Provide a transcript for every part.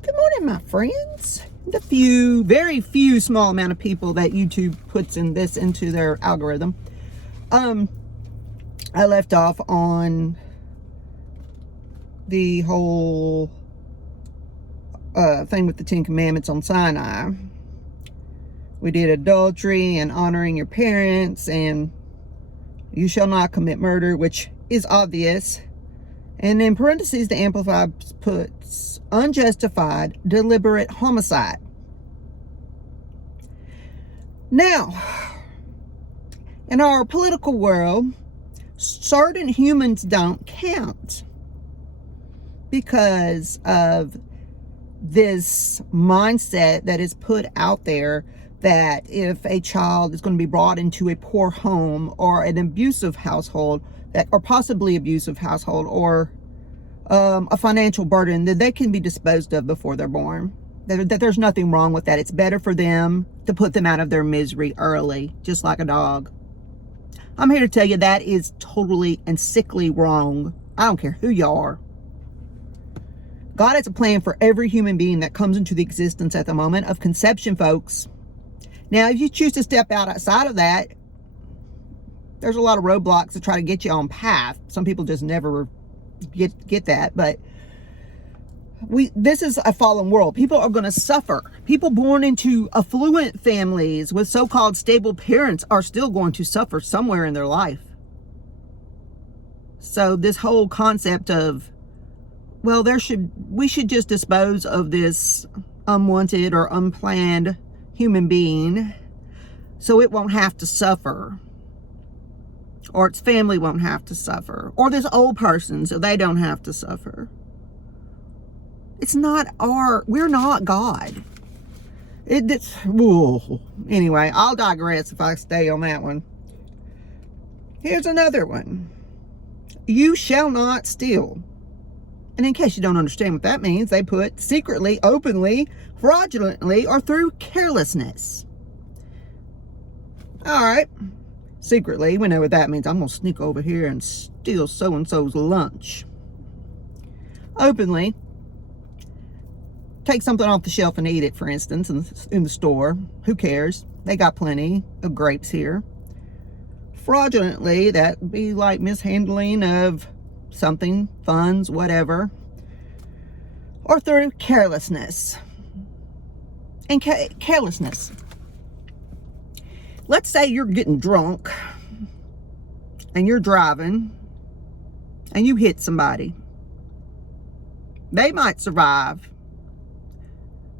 Good morning, my friends. The few, very few small amount of people that YouTube puts into their algorithm. I left off on the whole thing with the 10 Commandments on Sinai. We did adultery and honoring your parents, and you shall not commit murder, which is obvious. And in parentheses, the Amplified puts unjustified, deliberate homicide. Now, in our political world, certain humans don't count because of this mindset that is put out there that if a child is going to be brought into a poor home or an abusive household, or possibly abusive household, or a financial burden, that they can be disposed of before they're born. That there's nothing wrong with that. It's better for them to put them out of their misery early, just like a dog. I'm here to tell you that is totally and sickly wrong. I don't care who you are. God has a plan for every human being that comes into the existence at the moment of conception, folks. Now, if you choose to step outside of that, there's a lot of roadblocks to try to get you on path. Some people just never get that, but this is a fallen world. People are going to suffer. People born into affluent families with so-called stable parents are still going to suffer somewhere in their life. So this whole concept of, well, we should just dispose of this unwanted or unplanned human being so it won't have to suffer, or its family won't have to suffer, or this old person so they don't have to suffer. It's not we're not God. Anyway, I'll digress if I stay on that one. Here's another one. You shall not steal. And in case you don't understand what that means, they put secretly, openly, fraudulently, or through carelessness. All right. Secretly, we know what that means. I'm going to sneak over here and steal so-and-so's lunch. Openly, take something off the shelf and eat it, for instance, in the store. Who cares? They got plenty of grapes here. Fraudulently, that would be like mishandling of something, funds, whatever. Or through carelessness. And carelessness. Let's say you're getting drunk and you're driving and you hit somebody. They might survive,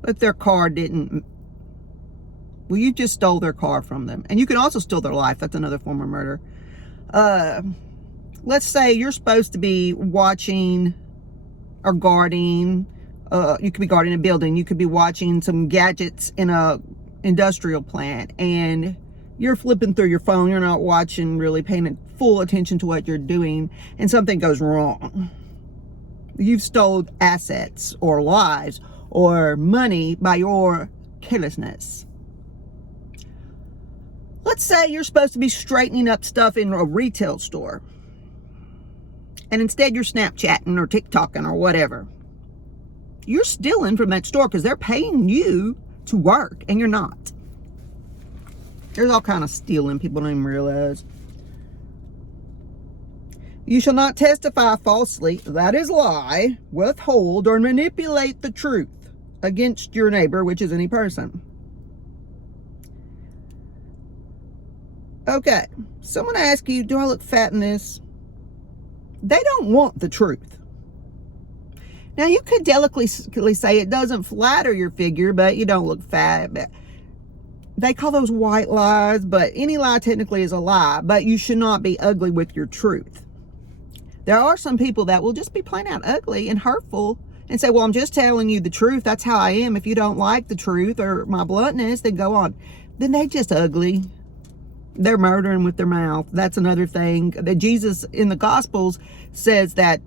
but their car didn't. Well, you just stole their car from them. And you can also steal their life. That's another form of murder. Let's say you're supposed to be watching or guarding. You could be guarding a building. You could be watching some gadgets in a industrial plant, and you're flipping through your phone. You're not watching, really paying full attention to what you're doing, and something goes wrong. You've stolen assets or lives or money by your carelessness. Let's say you're supposed to be straightening up stuff in a retail store, and instead you're Snapchatting or TikToking or whatever. You're stealing from that store because they're paying you to work, and you're not. There's all kind of stealing people don't even realize. You shall not testify falsely, that is lie, withhold, or manipulate the truth against your neighbor, which is any person. Okay, someone asks you, do I look fat in this? They don't want the truth. Now, you could delicately say it doesn't flatter your figure, but you don't look fat. But they call those white lies, but any lie technically is a lie, but you should not be ugly with your truth. There are some people that will just be plain out ugly and hurtful and say, well, I'm just telling you the truth. That's how I am. If you don't like the truth or my bluntness, then go on. Then they just ugly. They're murdering with their mouth. That's another thing that Jesus in the Gospels says that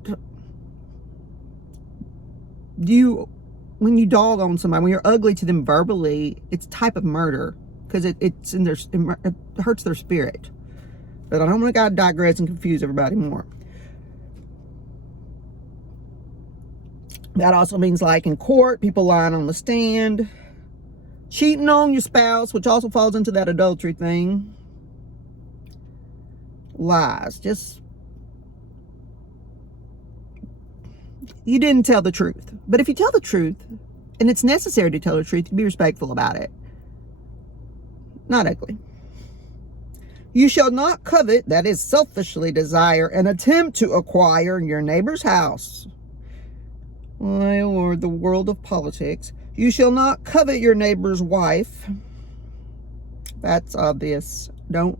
when you dog on somebody, when you're ugly to them verbally, it's a type of murder because it hurts their spirit. But I don't want to digress and confuse everybody more. That also means like in court, people lying on the stand, cheating on your spouse, which also falls into that adultery thing. Lies. Just, you didn't tell the truth. But if you tell the truth, and it's necessary to tell the truth, be respectful about it. Not ugly. You shall not covet, that is selfishly desire, and attempt to acquire your neighbor's house. Or the world of politics. You shall not covet your neighbor's wife. That's obvious. Don't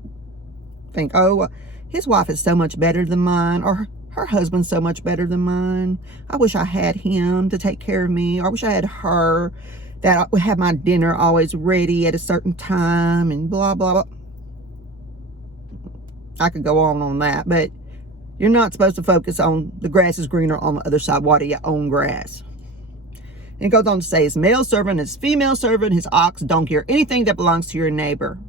think, oh, his wife is so much better than mine, or her husband's so much better than mine. I wish I had him to take care of me, or I wish I had her, that I would have my dinner always ready at a certain time, and blah, blah, blah. I could go on that, but you're not supposed to focus on the grass is greener on the other side. Water your own grass. And it goes on to say, his male servant, his female servant, his ox, donkey, or anything that belongs to your neighbor.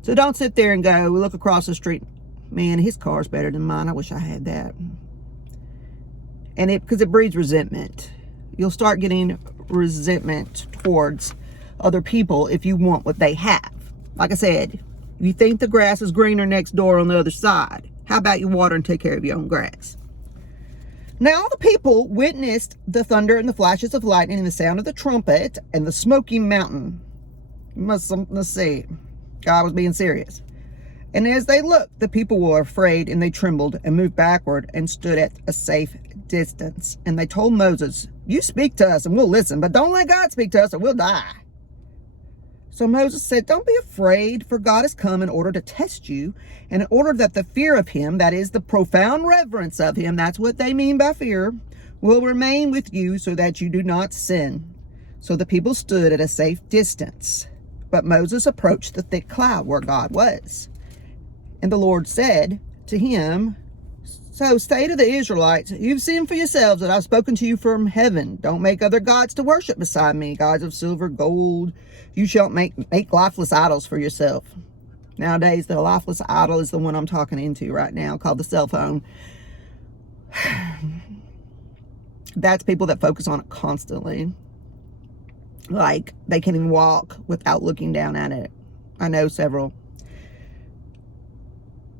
So don't sit there and go, look across the street, man, his car's better than mine. I wish I had that. And because it breeds resentment. You'll start getting resentment towards other people if you want what they have. Like I said, if you think the grass is greener next door on the other side, how about you water and take care of your own grass? Now all the people witnessed the thunder and the flashes of lightning and the sound of the trumpet and the smoky mountain. Let's see. God was being serious. And as they looked, the people were afraid, and they trembled and moved backward and stood at a safe distance. And they told Moses, you speak to us and we'll listen, but don't let God speak to us or we'll die. So Moses said, don't be afraid, for God has come in order to test you, and in order that the fear of him, that is the profound reverence of him, that's what they mean by fear, will remain with you so that you do not sin. So the people stood at a safe distance. But Moses approached the thick cloud where God was. And the Lord said to him, so say to the Israelites, you've seen for yourselves that I've spoken to you from heaven. Don't make other gods to worship beside me, gods of silver, gold. You shall make lifeless idols for yourself. Nowadays, the lifeless idol is the one I'm talking into right now, called the cell phone. That's people that focus on it constantly. Like, they can't even walk without looking down at it. I know several.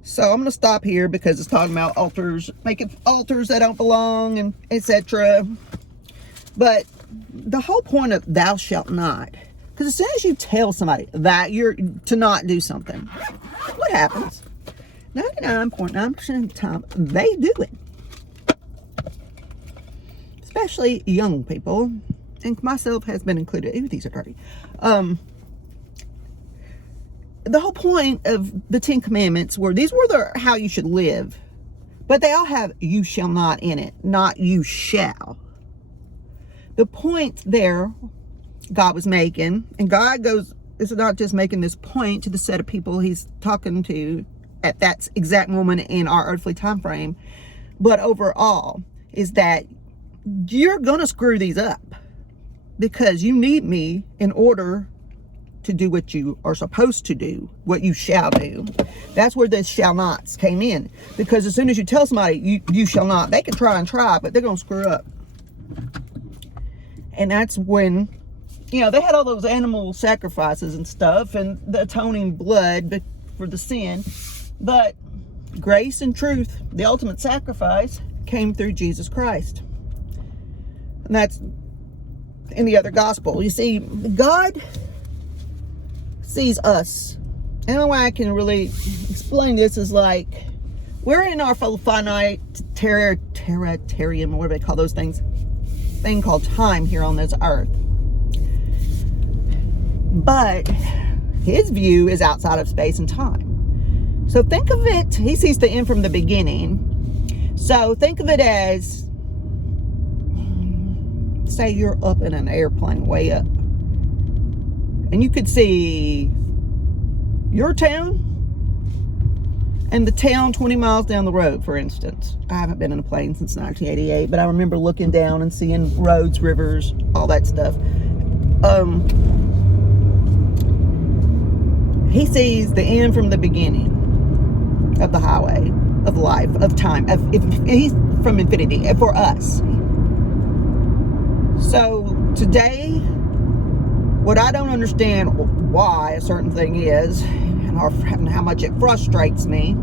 So I'm going to stop here because it's talking about altars, making altars that don't belong, and etc. But the whole point of thou shalt not, because as soon as you tell somebody that you're to not do something, what happens? 99.9% of the time, they do it. Especially young people, and myself has been included. Ooh, these are dirty. The whole point of the 10 Commandments were, these were how you should live. But they all have you shall not in it, not you shall. The point there God was making, and God is not just making this point to the set of people he's talking to at that exact moment in our earthly time frame, but overall, is that you're going to screw these up because you need me in order to do what you are supposed to do, what you shall do. That's where the shall nots came in. Because as soon as you tell somebody you shall not, they can try, but they're going to screw up. And that's when, they had all those animal sacrifices and stuff and the atoning blood for the sin. But grace and truth, the ultimate sacrifice, came through Jesus Christ. And that's in the other gospel. You see, God sees us. And the only way I can really explain this is like, we're in our finite terrarium, or whatever they call those things, thing called time here on this earth. But his view is outside of space and time. So think of it, he sees the end from the beginning. So think of it as, say you're up in an airplane way up, and you could see your town and the town 20 miles down the road, for instance. I haven't been in a plane since 1988, but I remember looking down and seeing roads, rivers, all that stuff. He sees the end from the beginning of the highway, of life, of time, if he's from infinity, for us. So today, what I don't understand why a certain thing is, and how much it frustrates me,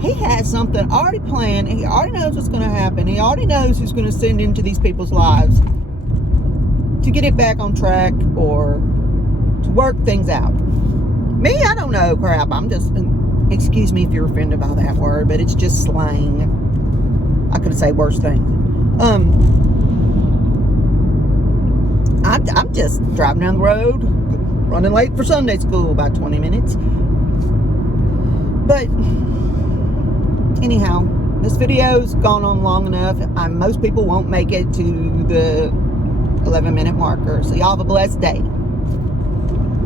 he has something already planned. He already knows what's going to happen. He already knows who's going to send into these people's lives to get it back on track or to work things out. Me, I don't know crap. I'm just, excuse me if you're offended by that word, but it's just slang. I could say worse things. I'm just driving down the road, running late for Sunday school, about 20 minutes. But anyhow, this video's gone on long enough. Most people won't make it to the 11-minute marker. So y'all have a blessed day.